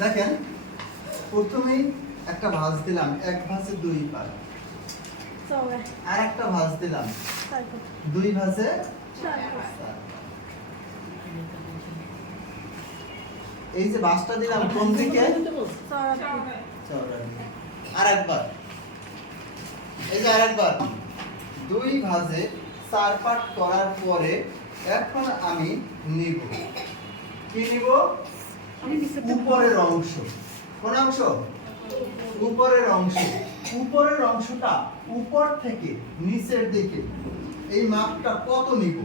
দেখেন প্রথমেই একটা ভাঁজ দিলাম এক ভাঁজে দুই পার আর একটা ভাঁজ দিলাম। দুই ভাঁজে। এই যে ভাঁজটা দিলাম কোন দিকে? আর একবার। এই যে আর একবার। দুই ভাঁজে চার পাট করার পরে এখন আমি নিব। কি নিব? উপরের অংশ। কোন অংশ? উপরের অংশ। উপরের অংশটা উপর থেকে নিচের দিকে। এই মাপটা কত নিব?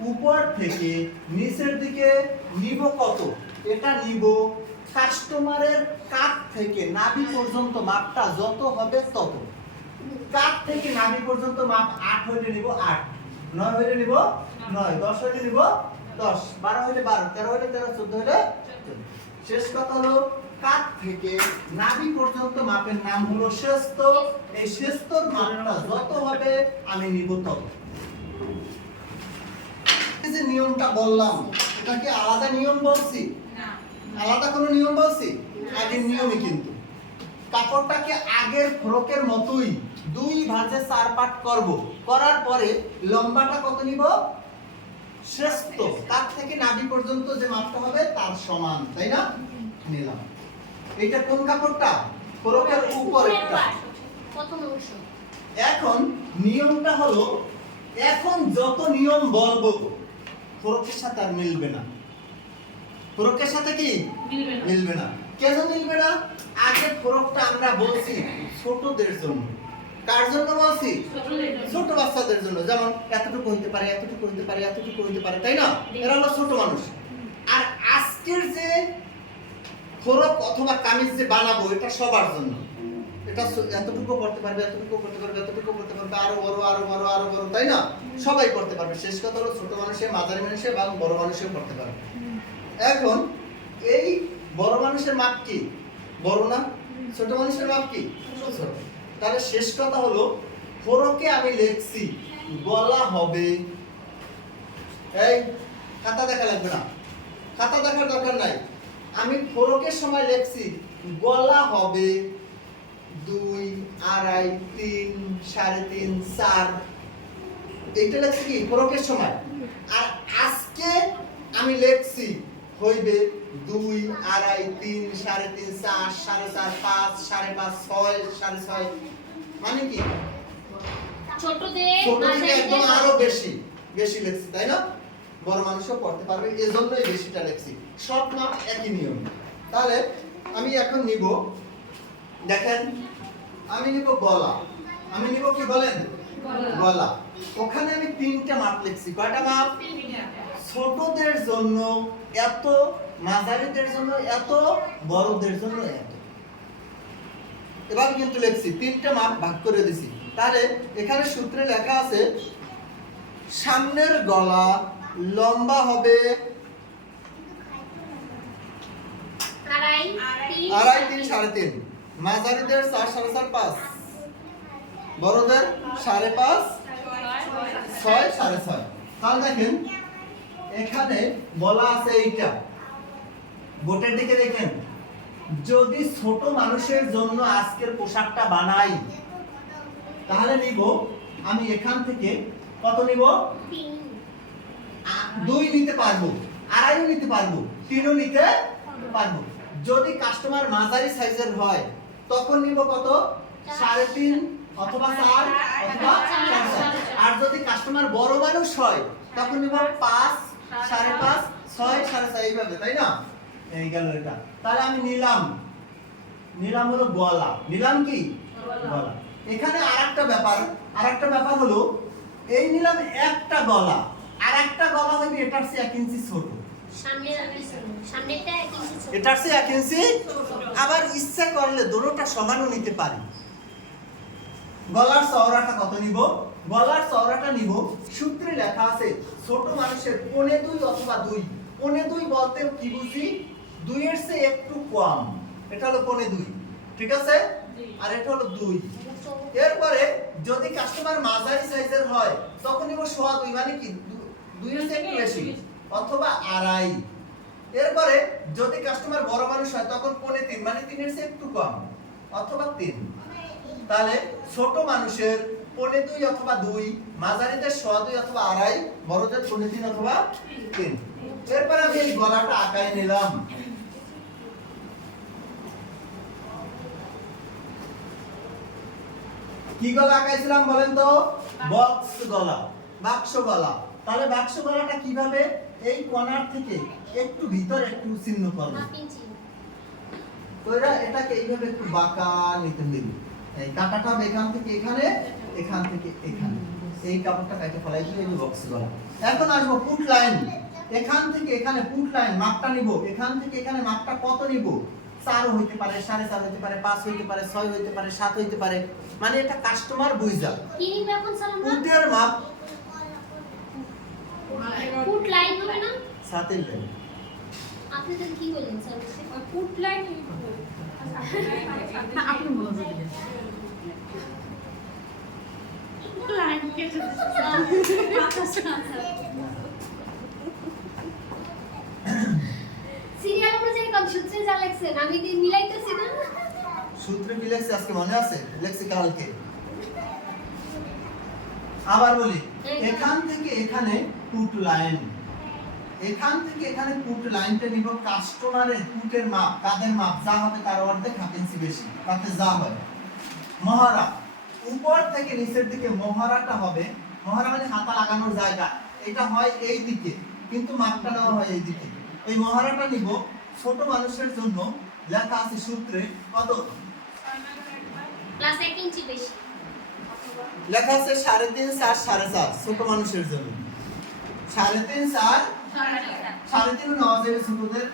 উপর থেকে নিচের দিকে নিব কত? এটা নিব কাস্টমারের কাঠ থেকে নাভি পর্যন্ত মাপটা যত হবে তত। কাঠ থেকে নাভি পর্যন্ত মাপ আট হইলে নিব আট। নয় হইলে নিব নয়। দশ হইলে নিব দশ বারো হইলে বারো তেরো হইলে তেরো চোদ্দ হইলে শেষ কথা হলো কাঠ থেকে নাভি পর্যন্ত মাপের নাম হলো শেস্ত এই শেস্তর মাপটা যত হবে আমি নিব তত। যে নিয়মটা বললাম এটা কি আলাদা নিয়ম বলছি? আলাদা কোনো নিয়ম বলছি? আগের নিয়মই কিন্তু। কাপড়টাকে আগের ফ্রকের মতোই দুই ভাঁজে চার পাট করব। করার পরে লম্বাটা কত নিব? শ্রেষ্ঠ তার থেকে নাভি পর্যন্ত যে মাপটা হবে তার সমান তাই না? নিলাম। এটা কোন কাপড়টা? ফ্রকের উপরেরটা। প্রথম এখন নিয়মটা হলো এখন যত নিয়ম বলব ফরকের সাথে আর মিলবে না। ফরকের সাথে কি? মিলবে না। কেন মিলবে না? আগে ফরকটা আমরা বলছি ছোটদের জন্য। কার জন্য বলছি? ছোট বাচ্চাদের জন্য। যেমন এতটুকু হইতে পারে এতটুকু হইতে পারে এতটুকু হইতে পারে তাই না? এরা হলো ছোট মানুষ। আর আজকের যে ফরক অথবা কামিজ যে বানাবো এটা সবার জন্য। এটা এতটুকু পড়তে পারবে এতটুকু পড়তে পারবে এতটুকু পড়তে পারবে আরও বড় আরও বড় আরও বড় তাই না? সবাই পড়তে পারবে। শেষ কথা হলো ছোট মানুষে মাঝারি মানুষে এবং বড় মানুষেও পড়তে পারবে। এখন এই বড় মানুষের মাপ কি? বড় না? ছোট মানুষের মাপ কি? ছোট। তাহলে শেষ কথা হলো, ফরকে আমি লিখছি গলা হবে। এই, খাতা দেখা লাগবে না। খাতা দেখার দরকার নাই। আমি ফরকের সময় লিখছি গলা হবে দুই, আড়াই, তিন, সাড়ে তিন, চার। এটা লেখছি কি? ফরকের সময়। আর আজকে আমি লেখছি হইবে দুই আড়াই তিন সাড়ে তিন চার সাড়ে চার পাঁচ সাড়ে পাঁচ ছয় সাড়ে ছয়। মানে কি? ছোট থেকে একদম আরও বেশি বেশি লেখছি তাই না? বড় মানুষও পড়তে পারবে এজন্যই বেশিটা লেখছি। সব মাপ একই নিয়ম। তাহলে আমি এখন নিব দেখেন আমি নিব গলা। আমি নিব কি বলেন? গলা। ওখানে আমি তিনটা মাপ লিখছি। কয়টা মাপ? ছোটদের জন্য এত মাঝারিদের জন্য এত বড়দের জন্য এত। এবার কিন্তু লিখছি তিনটা মাপ ভাগ করে দিছি। তাহলে এখানে সূত্রে লেখা আছে সামনের গলা লম্বা হবে আড়াই তিন। আড়াই তিন সাড়ে তিন। মাঝারিদের চার সাড়ে চার পাঁচ। বড়দের সাড়ে পাঁচ ছয় সাড়ে ছয়। তাহলে দেখেন এখানে বলা আছে এইটা। বোটের দিকে দেখেন যদি ছোট মানুষের জন্য আজকের পোশাকটা বানাই তাহলে নিব আমি এখান থেকে কত নিব? দুই নিতে পারব আড়াইও নিতে পারব তিনও নিতে পারব। যদি কাস্টমার মাঝারি সাইজের হয় তখন নিব কত? সাড়ে তিন অথবা চার। অথবা। আর যদি কাস্টমার বড় মানুষ হয় তখন নিব পাঁচ। সাড়ে পাঁচ ছয় সাড়ে ছয় এইভাবে তাই না? এই গেল এটা। তাহলে আমি নিলাম। নিলাম হলো গলা। নিলাম কি? গলা। এখানে আরেকটা ব্যাপার। আরেকটা ব্যাপার হলো এই নিলাম একটা গলা। আর একটা গলা হইবে এটার চেয়ে আর এক ইঞ্চি ছোট। এটার চেয়ে এক ইঞ্চি আবার ইচ্ছা করলে দুটোটা সমানও নিতে পারি। গলার চওড়াটা কত নিব? গলার চওড়াটা নিব। সূত্রে লেখা আছে ছোট মানুষের পনে দুই অথবা দুই। পনে দুই বলতে কি বুঝি? দুইয়ের চেয়ে একটু কম। এটা হলো পনে দুই। ঠিক আছে? আর এটা হলো দুই। এরপরে যদি কাস্টমার মাঝারি সাইজের হয় তখন নিব সোয়া দুই মানে কি? দুইয়ের চেয়ে একটু বেশি। অথবা আড়াই। এরপরে যদি কাস্টমার বড় মানুষ হয় তখন পনে তিন মানে তিনের চেয়ে একটু কম। অথবা তিন। তাহলে ছোট মানুষের পনে দুই অথবা দুই মাঝারিদের ছ দুই অথবা আড়াই বড়দের পনে তিন অথবা তিন। এরপর আমি এই গলাটা আঁকায় নিলাম। কি গলা আঁকাইছিলাম বলেন তো? বক্স গলা বাক্স গলা। তাহলে বাক্স গলাটা কীভাবে? এই কর্নার থেকে একটু ভিতরে একটু চিহ্ন করব হাফ তো এটাকে এইভাবে একটু বাঁকা নিতে হবে এই কাটাটা এখান থেকে এখানে এখান থেকে এখানে। এই কাপড়টা কাটে ফলাই দিলে এই বক্স গলা। এখন আসব পুট লাইন এখান থেকে এখানে পুট লাইন মাপটা নিব। এখান থেকে এখানে মাপটা কত নিব? চার হইতে পারে সাড়ে চার হইতে পারে পাঁচ হইতে পারে ছয় হইতে পারে সাত হইতে পারে। মানে এটা কাস্টমার বুঝা। পুটের মাপ। ফুট লাইন হবে না? সাতের লাইন আপনি তাহলে কি বললেন স্যার? ফুট লাইন আপনি বলুন। লাইন কেটে সিরিয়াল কোন সূত্রে যা লেখছেন আমি কি মিলাইতেছি না? সূত্রে কি লেখছে? আজকে মনে আছে? লেখছে কালকে। আবার বলি এখান থেকে এখানে পুট লাইন এখান থেকে এখানে পুট লাইনটা নিব কাস্টমারের পুটের মাপ কাদের মাপ যা হবে তার অর্ধেক হাফ ইঞ্চি বেশি তাতে যা হয়। মহারা উপর থেকে নিচের দিকে মহারাটা হবে। মহারা মানে হাতা লাগানোর জায়গা। এটা হয় এই দিকে কিন্তু মাপটা নেওয়া হয় এই দিকে। এই মহারাটা নিব ছোট মানুষের জন্য। লেখা আছে সূত্রে কত? লেখা আছে সাড়ে তিন চার সাড়ে চার ছোট মানুষের জন্য। সাড়ে তিন চার সাড়ে তিন নেওয়া যাবে ছোটদের।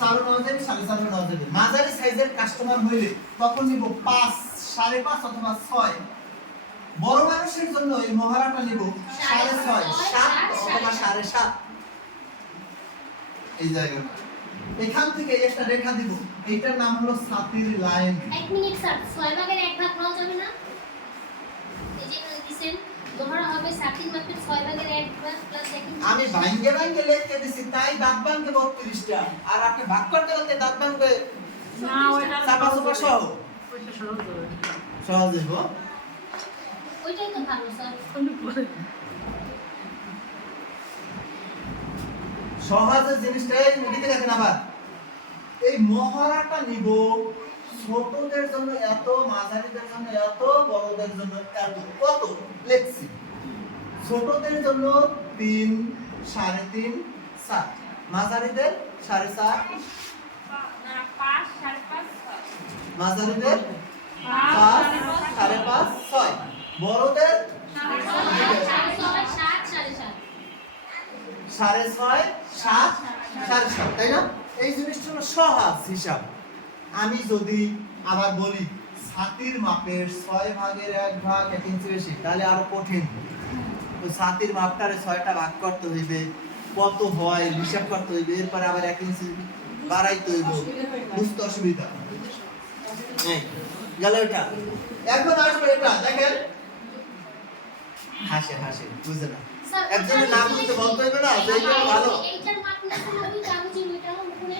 চারও নেওয়া যাবে সাড়ে চারও নেওয়া যাবে। মাঝারি সাইজের কাস্টমার হইলে তখন নিব পাঁচ। সাড়ে পাঁচ অথবা ছয়। বড় মানুষের জন্য এই মহারাটা নিব সাড়ে ছয় সাত অথবা সাড়ে সাত। এই জায়গাটা। এখান থেকে একটা রেখা দিব। এইটার নাম হলো সাতির লাইন। এক মিনিট স্যার ছয় ভাগের এক ভাগ পাওয়া যাবে না? এই যে দিছেন হবে ছয় ভাগের এক ভাগ প্লাস এক আমি ভাঙ্গে ভাঙ্গে লিখতে দিছি তাই দাঁত ভাঙ্গে বত্রিশটা। আর আপনি ভাগ করতে করতে দাঁত ভাঙ্গে না ওইটা চাপা চাপা সহ। ওইটা সহজ সহজ ওইটাই তো ভালো স্যার। কোন সহজের জিনিসটাই লিখে দেখেন আবার এই মহারাটা নিব ছোটদের জন্য এত মাঝারিদের জন্য এত বড়দের জন্য এত কত? লেখছি ছোটদের জন্য তিন সাড়ে তিন সাত। মাঝারিদের সাড়ে পাঁচ মাঝারিদের ছয়। আমি যদি আবার বলি ছাতির মাপের ছয় ভাগের এক ভাগ এক ইঞ্চি বেশি তাহলে আরও কঠিন। তো ছাতির মাপটারে ছয়টা ভাগ করতে হইবে কত হয় হিসাব করতে হইবে এরপরে আবার এক ইঞ্চি বাড়াইতে হইব বুঝতে অসুবিধা। এই, গেল এটা। এখন আসবে এটা দেখেন। হাসে হাসে বুঝে না। একজনের নাম বলতে বলতে হইবে না যে এইটা ভালো। এইটার মাপ না হলে ওই কাগজে ওইটা হলো উপরে।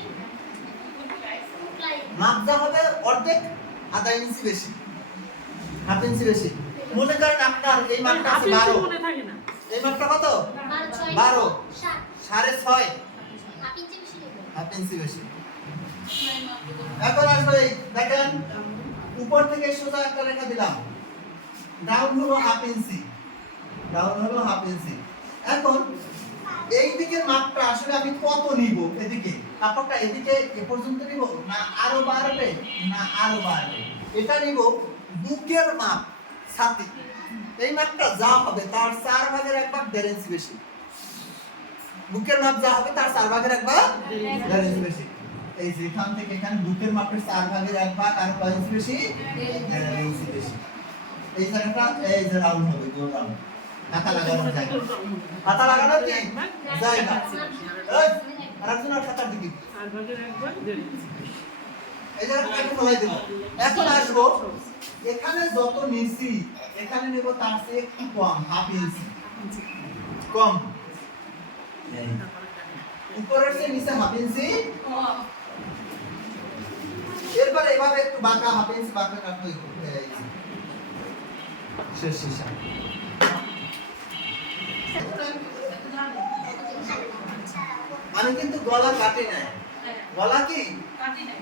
ফুট লাইন মাপ যা হবে অর্ধেক আধা ইঞ্চি বেশি। হাফ ইঞ্চি বেশি। মনে করেন আপনার এই মাপটা আছে বারো। মনে থাকে না। এই মাপটা কত? বারো সাড়ে ছয়। হাফ ইঞ্চি বেশি নেব হাফ ইঞ্চি বেশি। এখন আসবে দেখেন। উপর থেকে সোজা একটা রেখা দিলাম। ডাউন হলো হাফ ইঞ্চি ডাউন হলো হাফ ইঞ্চি এখন এই দিকের মাপটা আসলে আমি কত নিব এদিকে? কাপড়টা এদিকে এ পর্যন্ত নিব না আরও বাড়বে না আরও বাড়বে? এটা নিব বুকের মাপ ছাতি এই মাপটা যা হবে তার চার ভাগের এক ভাগ দেড় ইঞ্চি বেশি। বুকের মাপ যা হবে তার চার ভাগের এক ভাগ দেড় ইঞ্চি বেশি। এই যে এখান থেকে এখানে বুকের মাপের চার ভাগের এক ভাগ আর কয় ইঞ্চি বেশি? দেড় ইঞ্চি বেশি। এই জায়গাটা এই যে রাউন্ড হবে গোল রাউন্ড হাতা লাগানো জায়গা। হাতা লাগানো কি? জায়গা। এই আরেকজন আর খাতার দিকে। এই জায়গাটা একটু ফলাই দেবো এখন আসব। এখানে যত নিছি এখানে নেব তার চেয়ে একটু কম হাফ ইঞ্চি। কম। উপরের চেয়ে নিচে হাফ ইঞ্চি? এরপরে এভাবে একটু বাঁকা হাফ ইঞ্চি বাঁকা কাটতে শেষ হিসাব আমি কিন্তু গলা কাটি নাই গলা কি? কাটি নাই।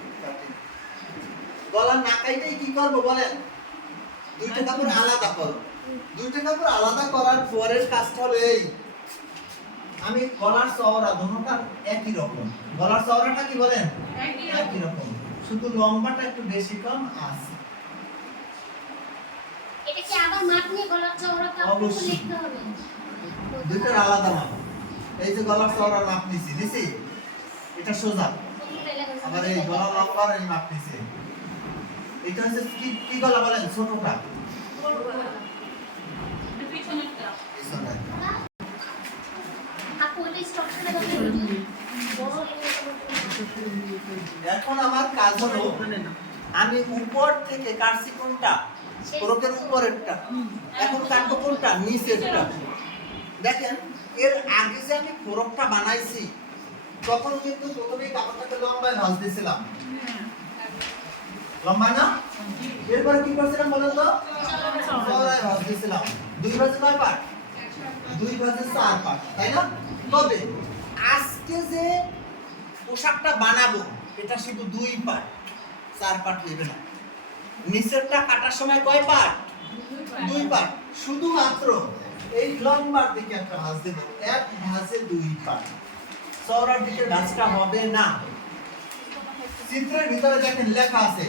গলা না কাইটাই কি করব বলেন? দুইটা কাপড় আলাদা করো। দুইটা কাপড় আলাদা করার পরের কাজটা হলো এই। আমি গলার চওড়া দুটোটা একই রকম। গলার চওড়াটা কি বলেন? একই রকম। শুধু লম্বাটা একটু বেশি কম আছে। এটা কি আবার মাপ নিয়ে গলার চওড়া। লিখতে হবে? দুইটার আলাদা মাপ। এই যে গলার চওড়ার মাপ নিছি নিছি? এটা সোজা। আবার এই গলা লম্বার এই মাপ নিছি। এটা হচ্ছে কি কি গলা বলেন? ছোটটা? পিছনেরটা এখন আমার কাজ হলো আমি উপর থেকে কাটছি কোনটা? ফরকের উপরেরটা। এখন কাটবো কোনটা? নিচেরটা। দেখেন এর আগে যে আমি ফরকটা বানাইছি তখন কিন্তু প্রথমেই কাপড়টাকে লম্বায় ভাঁজ দিয়েছিলাম। লম্বা না? এরপরে কি করছিলাম বলেন তো? চওড়ায় ভাঁজ দিয়েছিলাম। দুই ভাঁজে কয় পাট দুই ভাঁজে চার পাট তাই না? তবে আজকে যে পোশাকটা বানাবো, এটা শুধু দুই পাট চার পাট নেবে না। নিচেরটা কাটার সময় কয় পাট দুই পাট শুধুমাত্র এই লম্বার দিকে একটা ভাঁজ দেব, এক ভাঁজে দুই পাট চওড়ার দিকে ভাঁজটা হবে না। চিত্রের ভিতরে দেখেন লেখা আছে,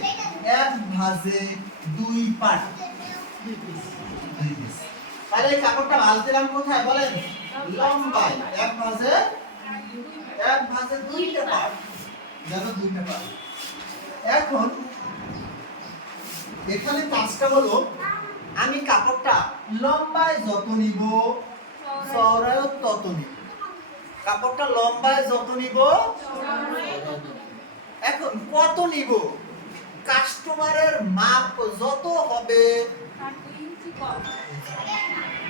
এক ভাঁজে দুই piece। তাহলে এই কাপড়টা ভাঁজ দিলাম কোথায় বলেন? লম্বায়, এক ভাঁজে এক ভাঁজে দুইটা পাট যেন দুইটা পাট এখন এখানে কাজটা হলো, আমি কাপড়টা লম্বায় যত নিব, চওড়ায়ও তত নিব। কাপড়টা লম্বায় যত নিব, এখন কত নিব? কাস্টমারের মাপ যত হবে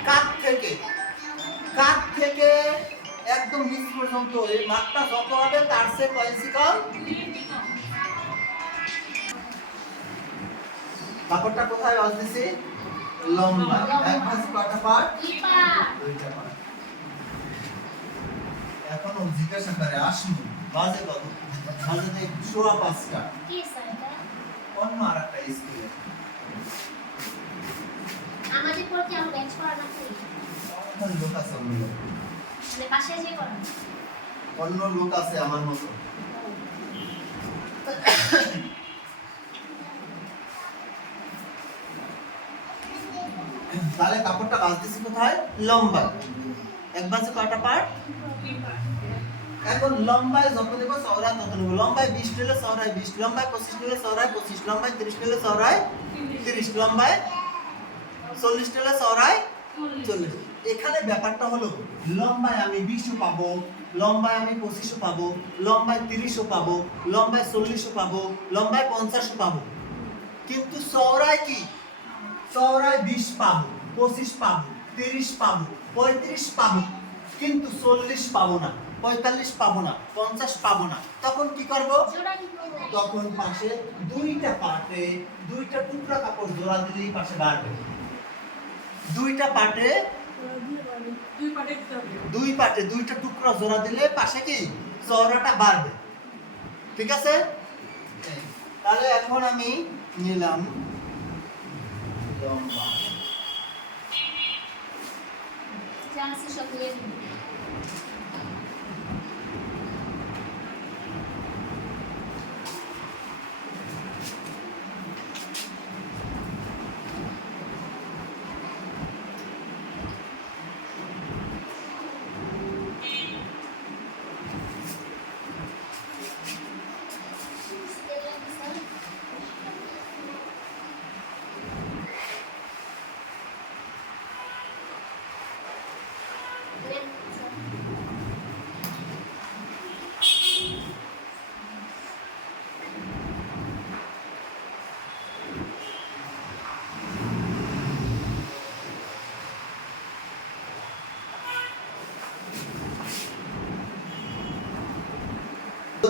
কাত থেকে কাত থেকে একদম নিচ পর্যন্ত এই মাপটা যত হবে তার চেয়ে কয় ইঞ্চি কাপড়টা কোথায় বাজতেছি? লম্বা। এক ভাঁজ কয়টা পাট দুইটা পাট এখন জিজ্ঞাসা করে আসুন। বাজে কত? বাজে সোয়া পাঁচটা কি স্যার অন্য আর একটা স্কুলে। আমাদের কি আমরা ব্যাচ করা না লোক আছে। মানে বাসায় যে অন্য লোক আছে আমার মতো। তাহলে কাপড়টা বাজতেছি কোথায়? লম্বা। এক বাজে কয়টা পার্ট এখন লম্বায় যত নেব চওড়ায় তত নেব। লম্বায় বিশ নিলে চওড়ায় বিশ, লম্বায় পঁচিশ নিলে চওড়ায় পঁচিশ, লম্বায় তিরিশ নিলে চওড়ায় তিরিশ, লম্বায় চল্লিশ নিলে চওড়ায় চল্লিশ। এখানে ব্যাপারটা হলো লম্বায় আমি বিশও পাবো লম্বায় আমি পঁচিশও পাবো লম্বায় তিরিশও পাবো লম্বায় চল্লিশও পাবো লম্বায় পঞ্চাশও পাবো। কিন্তু চওড়ায় কি? চওড়ায় বিশ পাবো পঁচিশ পাবো তিরিশ পাবো পঁয়ত্রিশ পাবো। কিন্তু চল্লিশ পাবো না পঁয়তাল্লিশ পাবো না পঞ্চাশ পাবো না। তখন কি করব? তখন পাশে দুইটা পাটে দুইটা টুকরা কাপড় জোড়া দিলেই পাশে বাড়বে দুইটা পাটে দুই পাটে দুইটা টুকরা জোড়া দিলে পাশে কি? চওড়াটা বাড়বে। ঠিক আছে? তাহলে এখন আমি নিলাম লম্বা।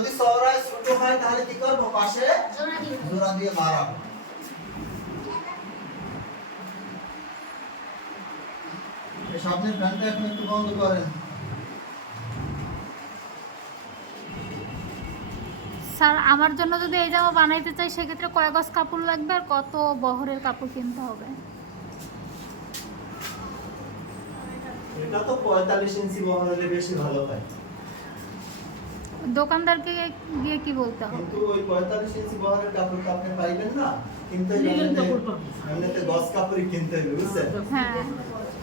যদি চওড়ায় ছোট হয় তাহলে কি করব? পাশে জোড়া জোড়া দিয়ে মারাবো। এই সামনের ফ্যানটা এখন একটু বন্ধ করেন। স্যার আমার জন্য যদি এই জামা বানাইতে চাই সেক্ষেত্রে কয় গজ কাপড় লাগবে আর কত বহরের কাপড় কিনতে হবে? এটা তো পঁয়তাল্লিশ ইঞ্চি বহরের বেশি ভালো হয়। দোকানদারকে গিয়ে কি বলতে হবে? কিন্তু ওই পঁয়তাল্লিশ ইঞ্চি বহরের কাপড় তো আপনি পাইবেন না। কিন্তু এমনিতে- গস কাপড়ই কিনতে হবে বুঝছেন? হ্যাঁ।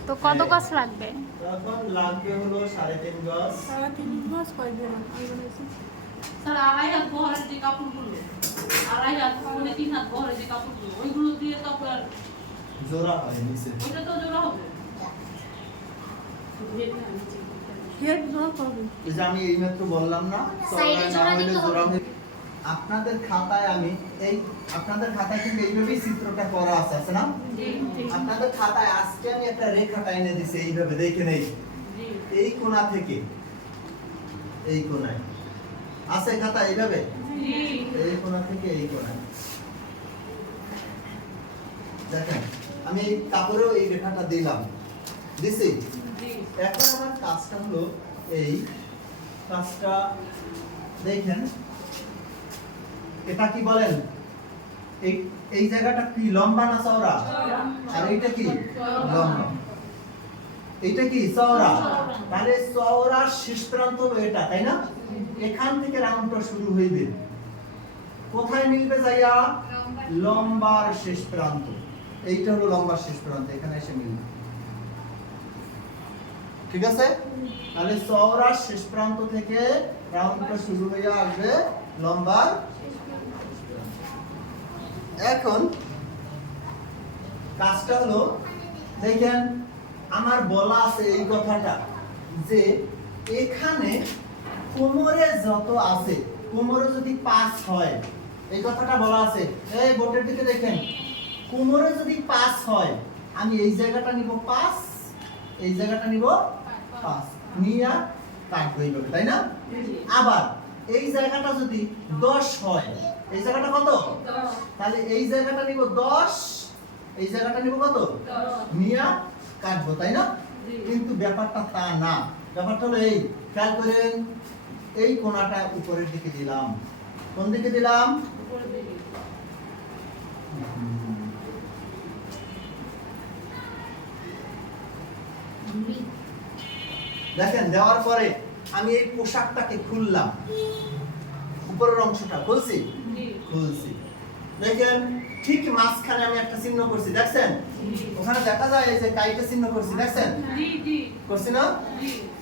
তো কত গজ লাগবে? তখন লাগবে হলো সাড়ে তিন গজ সারা তিন মাস কয় দিন আমি বলেছি স্যার আড়াই হাত বহরের যে কাপড়গুলো। আড়াই হাত মানে তিন হাত বহরের যে কাপড়গুলো ওইগুলো দিয়ে তো আপনার জোড়া হয় নিচে। ওইটা তো জোড়া হবে। হেড এই যে আমি এইমাত্র বললাম না সাইডে জোড়া দিতে হবে। আপনাদের খাতায় আমি এই আপনাদের খাতায় কিন্তু এইভাবেই চিত্রটা করা আছে আছে না? আপনাদের খাতায় আজকে আমি একটা রেখা টাইনে দিছি এইভাবে দেখে নেই এই কোণা থেকে? এই কোণায়। আছে খাতা এইভাবে? এই কোণা থেকে এই কোণায়। দেখেন আমি কাপড়েও এই রেখাটা দিলাম। দিছি? এখন আমার কাজটা হলো এই কাজটা দেখেন এটা কি বলেন? এই এই জায়গাটা কি লম্বা না চওড়া? আর এইটা কি? লম্বা। এইটা কি চওড়া? তাহলে চওড়ার শেষ প্রান্ত হলো এটা তাই না? এখান থেকে রাউন্ডটা শুরু হইবে। কোথায় মিলবে যাইয়া? লম্বার। শেষ প্রান্ত এইটা হলো লম্বার শেষ প্রান্ত এখানে এসে মিলবে। ঠিক আছে? তাহলে চওড়ার শেষ প্রান্ত থেকে রাউন্ডটা শুরু হয়ে আসবে লম্বা এখন কাজটা হলো, দেখেন, আমার বলা আছে এই কথাটা যে এখানে কোমরে যত আছে, কোমরে যদি পাঁচ হয়, এই কথাটা বলা আছে। এই বোর্ডের দিকে দেখেন, কোমরে যদি পাঁচ হয়, আমি এই জায়গাটা নিব পাঁচ, এই জায়গাটা নিব পাঁচ নিয়ে কাটবো এইভাবে তাই না? আবার এই জায়গাটা যদি দশ হয় এই জায়গাটা কত? তাহলে এই জায়গাটা নিব দশ এই জায়গাটা নিব কত? নিয়া কাটবো তাই না? কিন্তু ব্যাপারটা তা না। ব্যাপারটা হলো এই খেয়াল করেন এই কোণাটা উপরের দিকে দিলাম। কোন দিকে দিলাম? উপরের দিকে। দেখেন দেওয়ার পরে আমি এই পোশাকটাকে খুললাম। উপরের অংশটা খুলছি? খুলছি। দেখেন ঠিক মাঝখানে আমি একটা চিহ্ন করছি দেখছেন? ওখানে দেখা যায় যে কাইটা চিহ্ন করছি দেখছেন? করছি না?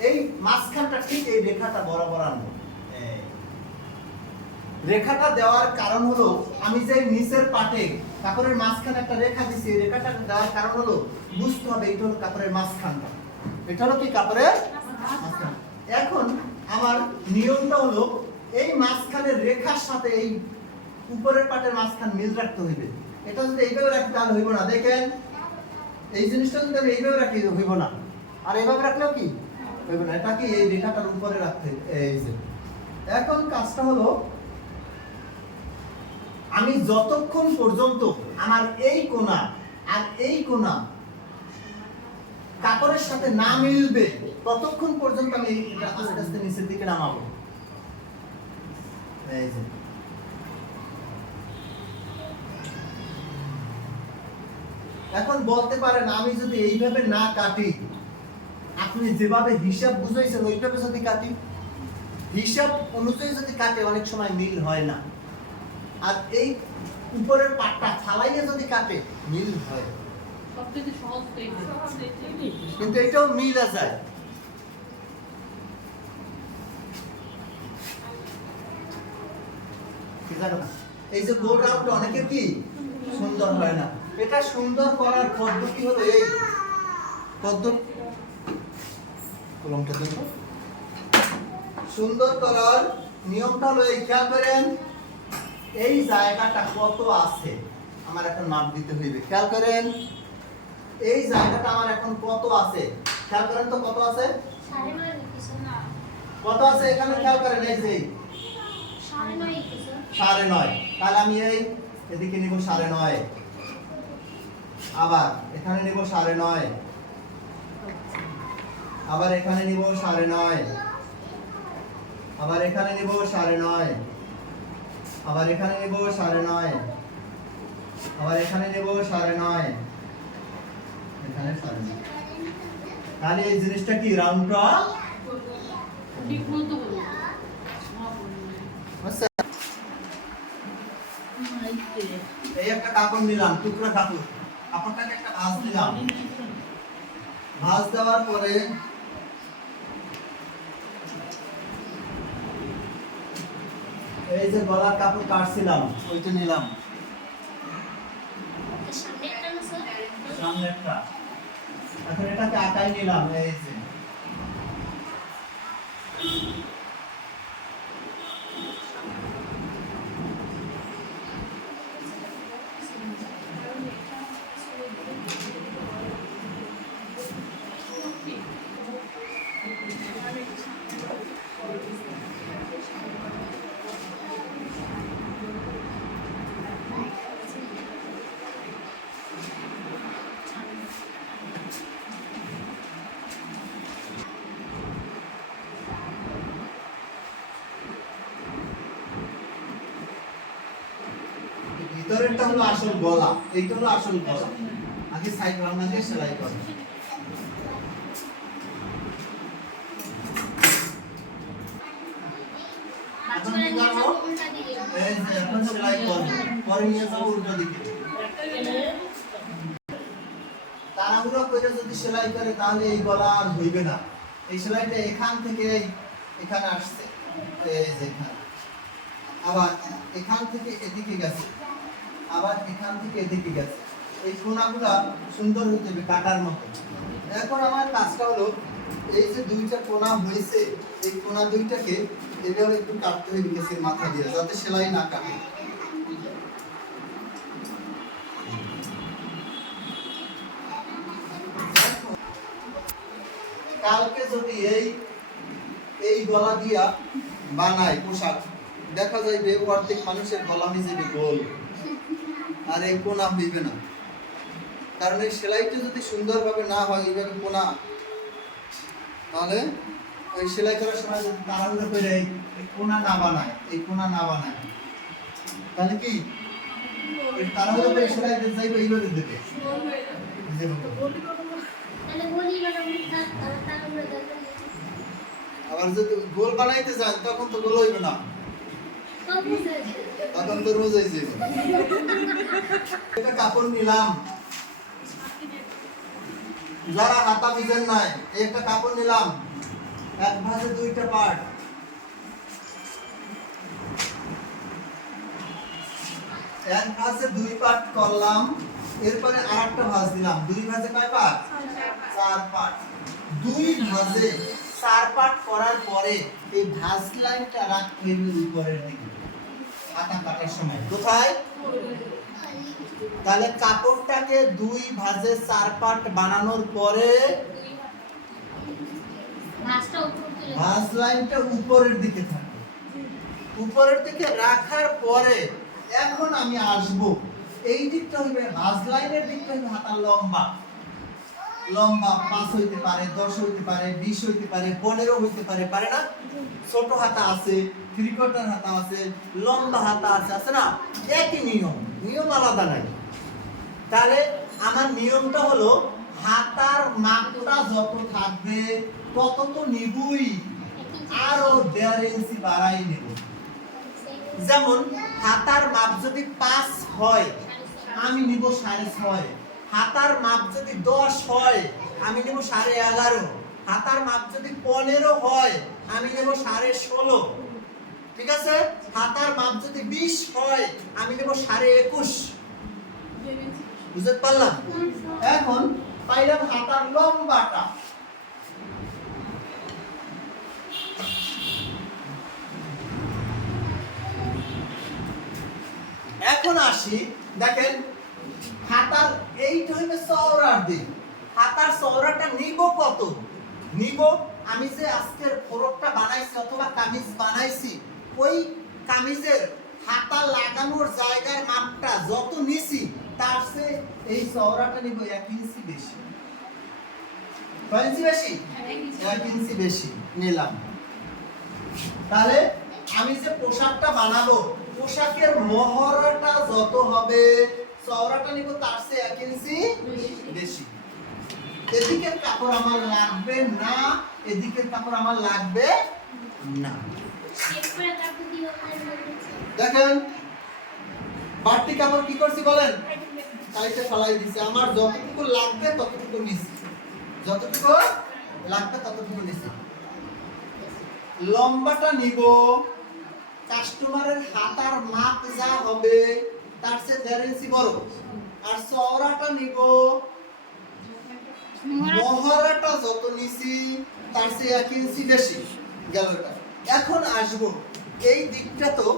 এই মাঝখানটা ঠিক এই রেখাটা বরাবর আনব। রেখাটা দেওয়ার কারণ হলো আমি যে নিচের পাটে কাপড়ের মাঝখানে একটা রেখা দিছি রেখাটা দেওয়ার কারণ হলো বুঝতে হবে এটা হলো কাপড়ের মাঝখানটা। এটা হলো কি কাপড়ের এখন আমার নিয়মটা হলো, এই মাঝখানের রেখার সাথে এই উপরের পাটের মাঝখান মিল রাখতে হইবে। এটা যদি এইভাবে রাখি তাহলে হইব না। দেখেন, এই জিনিসটা যদি আমি এইভাবে রাখি হইব না। আর এইভাবে রাখলেও কি? হইব না। এটা কি এই রেখাটার উপরে রাখতে এই যে। এখন কাজটা হলো, আমি যতক্ষণ পর্যন্ত আমার এই কোনা আর এই কোণা কাপড়ের সাথে না মিলবে, ততক্ষণ পর্যন্ত আমি আস্তে আস্তে নিচের দিকে নামাবো। এখন বলতে পারেন, আমি যদি এইভাবে না কাটি, আপনি যেভাবে হিসাব বুঝাইছেন, ওইভাবে যদি কাটি। হিসাব অনুযায়ী যদি কাটে, অনেক সময় মিল হয় না। আর এই উপরের পাটটা ফালাইয়ে যদি কাটে, মিল হয় কিন্তু এটাও মিলা না? এই যে গোল রাউন্ড অনেকের কি? সুন্দর হয় না। এটা সুন্দর করার পদ্ধতি হলো এই। পদ্ধতি কলমটা দেখো। সুন্দর করার নিয়মটা হলো এই, খেয়াল করেন, এই জায়গাটা কত আছে? আমার একটা মাপ দিতে হইবে। খেয়াল করেন এই জায়গাটা আমার এখন কত আছে? খেয়াল করেন তো কত আছে? কত আছে এখানে? খেয়াল করেন এই যে। সাড়ে নয়। তাহলে আমি এই এদিকে নিব সাড়ে নয়। আবার এখানে নিব সাড়ে নয়। আবার এখানে নিব সাড়ে নয়। আবার এখানে নিব সাড়ে নয়। আবার এখানে নিব সাড়ে নয়। আবার এখানে নিব সাড়ে নয়। এখানে তাহলে এই জিনিসটা কি মহাপূর্ণ আচ্ছা এই একটা কাপড় নিলাম টুকরা কাপড়। কাপড়টাকে একটা ভাঁজ দিলাম। ভাঁজ দেওয়ার পরে এই যে গলার কাপড় কাটছিলাম ওইটা নিলাম। সামনে একটা। এখন এটাকে আকাই নিলাম এই যে। ভিতরেরটা হলো আসল গলা, এইটা হলো আসল গলা। আগে সাইড রান্না দিয়ে সেলাই করে। যদি সেলাই করে, তাহলে এই গলা আর হইবে না। এই সেলাইটা এখান থেকে এখানে আসছে। আবার এখান থেকে এদিকে গেছে। আবার এখান থেকে এদিকে গেছে। এই কোনাগুলা সুন্দর হতে হবে কাটার মতো। এখন আমার কাজটা হলো, এই যে দুইটা কোনা হয়েছে, এই কোনা দুইটাকে এভাবে একটু কাটতে হবে কেসের মাথা দিয়ে, যাতে সেলাই না কাটে। কালকে যদি এই এই গলা দিয়া বানায় পোশাক, দেখা যাইবে অর্ধেক মানুষের গলা হয়ে যাবে গোল। আর এই কোনা হইবে না। কারণ এই সেলাইটা যদি সুন্দরভাবে না হয় এইভাবে কোনা তাহলে ওই সেলাই করার সময় যদি তাড়াহুড়ো করে এই কোনা না বানায় এই কোনা না বানায় তাহলে কি? তাড়াহুড়ো করে সেলাই দিতে চাইবে এইভাবে দেবে? আবার যদি গোল বানাইতে চান তখন তো গোল হইবে না। তখন তো রোজ হয়ে যাবে এটা কাপড় নিলাম। যারা হাতা বুঝেন নাই একটা কাপড় নিলাম। এক ভাঁজে দুইটা পার্ট এক দুই পার্ট করলাম, এরপরে আর একটা ভাঁজ দিলাম। দুই ভাঁজে কয় পার্ট চার পার্ট দুই ভাঁজে চার পার্ট করার পরে এই ভাঁজ লাইনটা রাখতে উপরের দিকে। হাতা কাটার সময়। কোথায়? তাহলে কাপড়টাকে দুই ভাঁজে চার পার্ট বানানোর পরে ভাঁজ লাইনটা উপরের দিকে থাকবে। উপরের দিকে রাখার পরে এখন আমি আসব। এই দিকটা হইবে ভাঁজ লাইনের দিকটা হইবে হাতার লম্বা। লম্বা পাঁচ হইতে পারে, দশ হইতে পারে, বিশ হইতে পারে, পনেরো হইতে পারে পারে না? ছোট হাতা আছে থ্রি কোয়ার্টার হাতা আছে, লম্বা হাতা আছে আছে না? একই নিয়ম নিয়ম আলাদা নাই। তাহলে আমার নিয়মটা হলো, হাতার মাপটা যত থাকবে, তত তো নিবই। আরও দেড় বাড়াই নেব। যেমন, হাতার মাপ যদি পাঁচ হয়, আমি নিব সাড়ে ছয়। হাতার মাপ যদি দশ হয়, আমি নেব সাড়ে এগারো। হাতার মাপ যদি পনেরো হয়, আমি নেব সাড়ে ষোলো। ঠিক আছে? হাতার মাপ যদি বিশ হয়, আমি নেব সাড়ে একুশ। বুঝতে পারলাম? এখন পাইলাম হাতার লম্বাটা। এখন আসি, দেখেন হাতার এইটা হইবে চওড়ার দিক। হাতার চওড়াটা নিব কত? নিব, আমি যে আজকের ফরকটা বানাইছি অথবা কামিজ বানাইছি, ওই কামিজের হাতা লাগানোর জায়গার মাপটা যত নিছি, তার চেয়ে এই চওড়াটা নিব এক ইঞ্চি বেশি। কয় ইঞ্চি বেশি? এক ইঞ্চি বেশি নিলাম। তাহলে আমি যে পোশাকটা বানাবো, পোশাকের মহড়াটা যত হবে চওড়াটা নিব তার চেয়ে এক ইঞ্চি বেশি। এদিকের কাপড় আমার লাগবে না এদিকের কাপড় আমার লাগবে না। দেখেন বাড়তি কাপড় কি করছি বলেন? কালিতে ফালাই দিছি। আমার যতটুকু লাগবে ততটুকু নিছি। যতটুকু লাগবে ততটুকু নিছি। লম্বাটা নিব। কাস্টমারের হাতার মাপ যা হবে তার চেয়ে দেড় ইঞ্চি বড়। আর চওড়াটা নিব। মহড়াটা যত নিছি তার চেয়ে এক ইঞ্চি বেশি গেল এটা। এখন আসব এই দিকটা তো।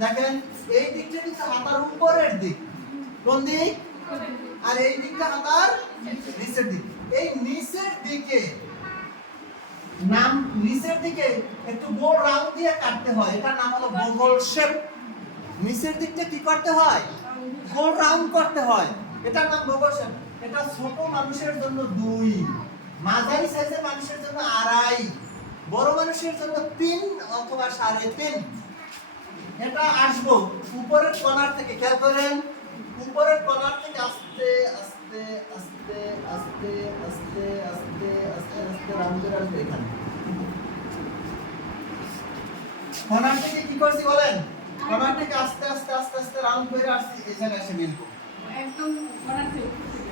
দেখেন এই দিকটা কিন্তু হাতার উপরের দিক। কোন দিক? আর এই দিকটা হাতার নিচের দিক। এই নিচের দিকে নাম নিচের দিকে একটু গোল রাউন্ড দিয়ে কাটতে হয়। এটা নাম হলো বগল শেপ। নিচের দিকটা কি করতে হয়? গোল রাউন্ড করতে হয়। এটার নাম শেপ এটা ছোট মানুষের জন্য দুই, মাঝারি সাইজের মানুষের জন্য আড়াই, বড় মানুষের জন্য তিন অথবা সাড়ে তিন। এটা আসব উপরের কর্নার থেকে, খেয়াল করেন। উপরের কর্নার থেকে আস্তে আস্তে আস্তে আস্তে আস্তে আস্তে আস্তে আস্তে রাউন্ড করে এখানে। কর্নার থেকে কি করছি বলেন? থেকে আস্তে আস্তে আস্তে আস্তে রাউন্ড করে আসছি এই জায়গায় এসে মিলবো একদম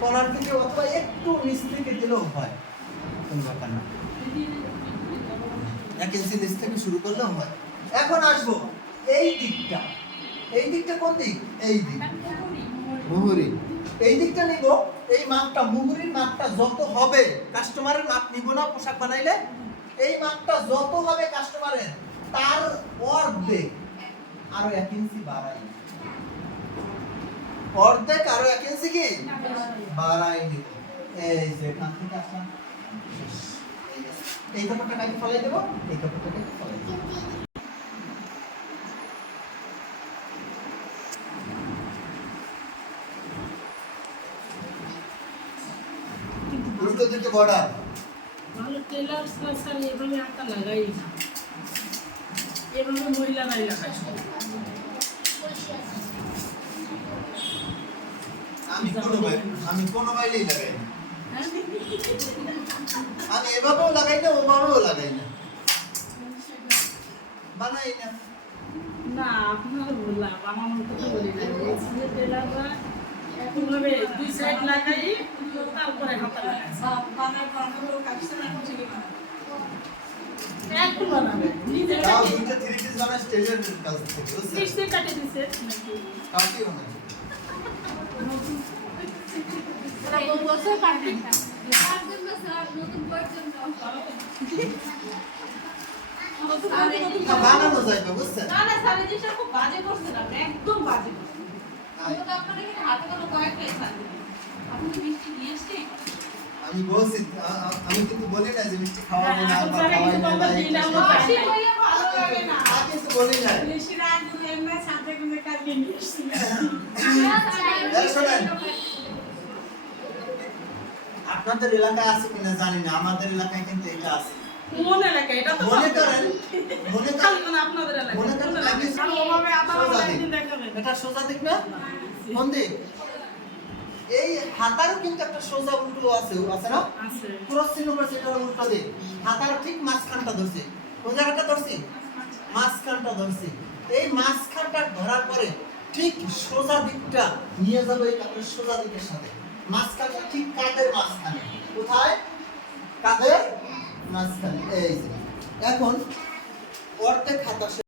করার থেকে। থেকে অথবা একটু নিচ থেকে দিলেও হয় কোনো ব্যাপার না। এক ইঞ্চি নিচ থেকে শুরু করলেও হয়। এখন আসব এই দিকটা। এই দিকটা কোন দিক? এই দিক। মুহুরি। এই দিকটা নিব এই মাপটা মুহুরির মাপটা যত হবে কাস্টমারের মাপ নিব না পোশাক বানাইলে? এই মাপটা যত হবে কাস্টমারের তার অর্ধেক আরও এক ইঞ্চি বাড়াই। অর্ধেক আরও এক ইঞ্চি কি? বাড়াই এই যে এখান আসলাম। এই কাপড়টা কাকে ফলাই দেবো? এই কাপড়টা কাকে ফলাই উল্টো দিকে বর্ডার। ভালো টেলার স্যার এভাবে আঁকা লাগাই না। এভাবে মহিলারাই লাগায় পরিষ্কার আমি কোনো আমি কোনো বাইলেই লাগাই না। হ্যাঁ? আমি এভাবেও লাগাই না ওভাবেও লাগাই না। বানাই না। না আপনারা বললাম আমার মতো তো বলি না। দুই সাইড লাগাই তারপরে হাতা কি একটু বানাবে নিজে তাও দুইটা থ্রি পিস বানাই স্টেজের কাছ থেকে বুঝছেন নিশ্চয়ই কাটে দিছে নাকি কাটিও না এরকম বছর কাটে না বানানো যাইবে বুঝছেন না না স্যার এই জিনিসটা খুব বাজে করছেন আপনি একদম বাজে করছেন আই- আমরা তো আপনার এখানে হাতে কোনো কয়েকটাই স্যার আপনি কি মিষ্টি নিয়ে এসছেন আমি বলছি আমি কিন্তু বলি না যে মিষ্টি খাওয়াবো না বা খাওয়াই না না। বলি না। আপনাদের এলাকায় আছে কিনা জানি না আমাদের এলাকায় কিন্তু এটা আছে। মনে রাখে এটা তো মনে করেন মনে করেন মানে আপনাদের এলাকায়। মনে করেন আমি ওভাবে আবার এটা সোজা এই হাতারও কিন্তু একটা সোজা উল্টো আছে আছে না? ক্রস চিহ্ন করেছে এটা উল্টো দিক হাতার ঠিক মাঝখানটা ধরছে। কোন জায়গাটা ধরছি? মাঝখানটা ধরছি। এই মাঝখানটা ধরার পরে ঠিক সোজা দিকটা নিয়ে যাবে এই কাপড়ের সোজা দিকের সাথে। মাঝখানটা ঠিক কাঁধের মাঝখানে। কোথায়? কাঁধের মাঝখানে। এই এখন অর্ধেক হাতা